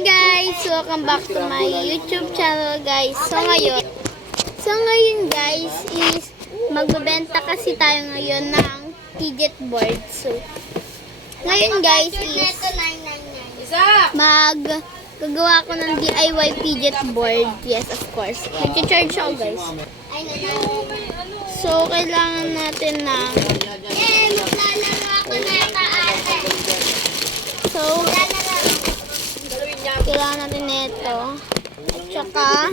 Hi guys! Welcome back to my YouTube channel guys. So ngayon guys is magbebenta kasi tayo ngayon ng fidget board. So ngayon guys is gagawa ko ng DIY fidget board. Yes, of course. Nag-charge ako guys. So kailangan natin ng kailangan natin nito. Tsaka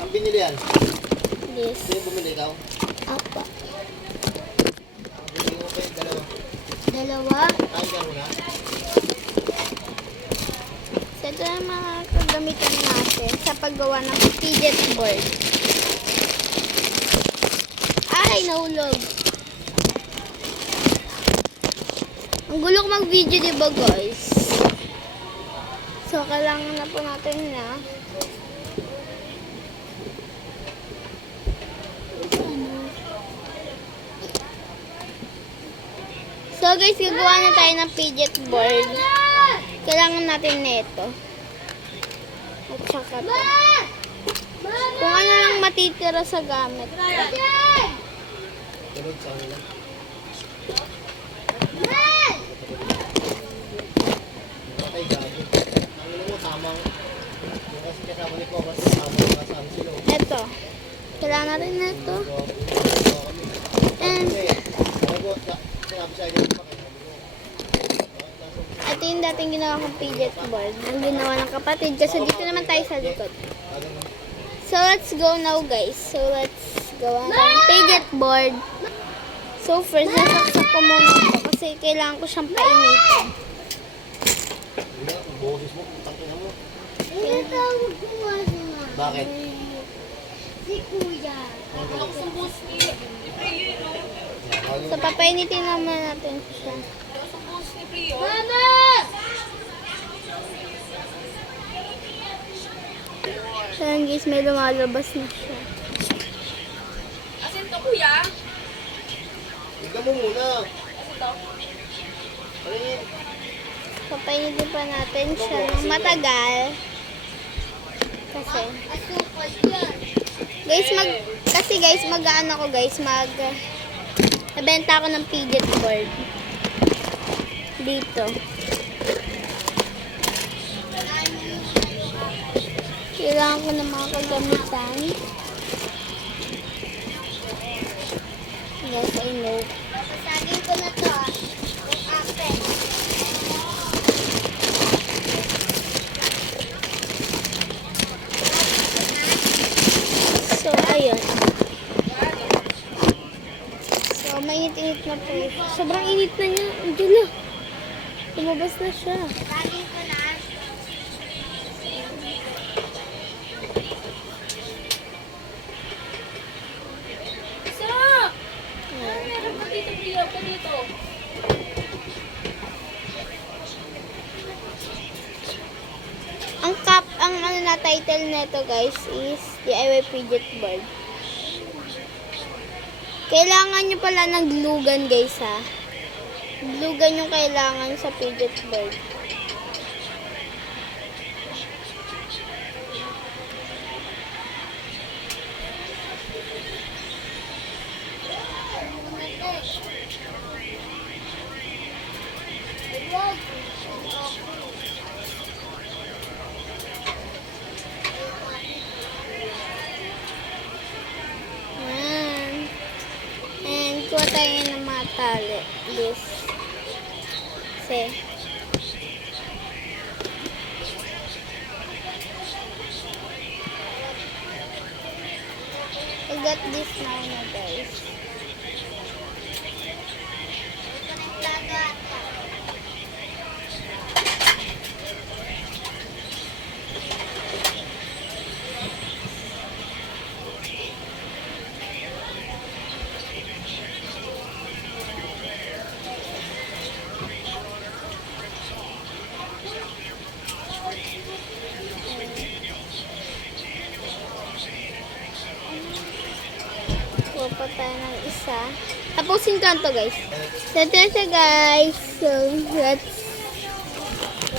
ang binili yan? this. Hindi bumili ikaw? Apa. Bumili mo kayo dalawa. Dalawa. Ay, ka muna. So ito na mga kagamitan natin sa paggawa ng fidget board. Ay, nahulog. Ang gulo ko mag-video, diba guys? So, kailangan na po natin na So, guys, gagawa na tayo ng fidget board. Kailangan natin nito. At saka to. Kung ano lang matitira sa gamit. Tulog sa kanila. Patay gabi. Ang ino mo, tamang. Yung kasi kasama ni Comas, tamang kasama sila. Ito. Kailangan natin nito. And ito yung dating ginawa kong fidget board. Ang ginawa ng kapatid. Kasi dito naman tayo sa likod. So, let's go now guys. So, let's gawa ng fidget board. So, first, nasaksak ko muna ito. Kasi kailangan ko siyang painitin. Boses mo, tangkina mo. Okay. Bakit? Si Kuya. So, papainitin naman natin siya. Mama! So, yan guys, may lumalabas na siya. Asin to, kuya? Tignan mo muna. Asin to? Ano yun? Papainitin pa natin siya ng matagal. Kasi, Asukal yan. guys, mag-ano ko guys, nabenta ako ng fidget board. Dito. Kailangan ko ng mga kagamitan. Yes, I know. Pasagin ko na to. Yung apple. So, ayun. So, mainit-init na po. Sobrang init na niya. Andiyan na. Lumabas na siya. Pasagin ko na. Isa! Meron ka dito, kuya. Pa dito. Ang ano na title nito guys is DIY fidget board. Kailangan nyo pala ng glugan guys ha. Glugan yung kailangan sa fidget board. Ayan. And kuha tayo ng mga tali. This. Kasi. I got this now na guys. Konektado ata. Kuha pa tayo ng isa. Tapusin ko to guys. So, ito na siya guys. So,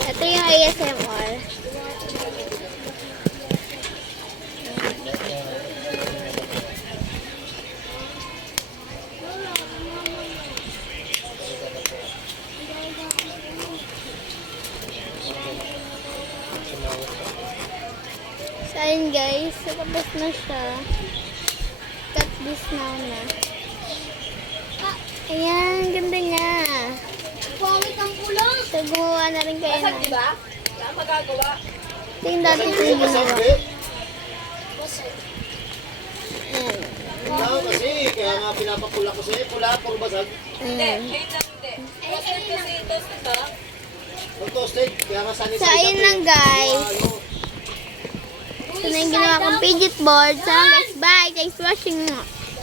ito yung ASMR. So, ayun guys. So, tapos na siya. Cut this now na. Ayan, ganda niya. Pangit ang kulong. So, gumawa na rin kayo na. Diba? Saan magagawa? Ito yung dati ko yung ginawa. Ayan. Ikaw kasi, kaya nga pinapapula ko sa'yo. Pula, puro basag. Hindi, Ayan. ngayon lang hindi. Toasted kasi toasted ba? Pag toasted, kaya nga sunny So, ayun lang guys. Ano, Ito na yung ginawa kong fidget board. So, guys, bye. Thanks for watching.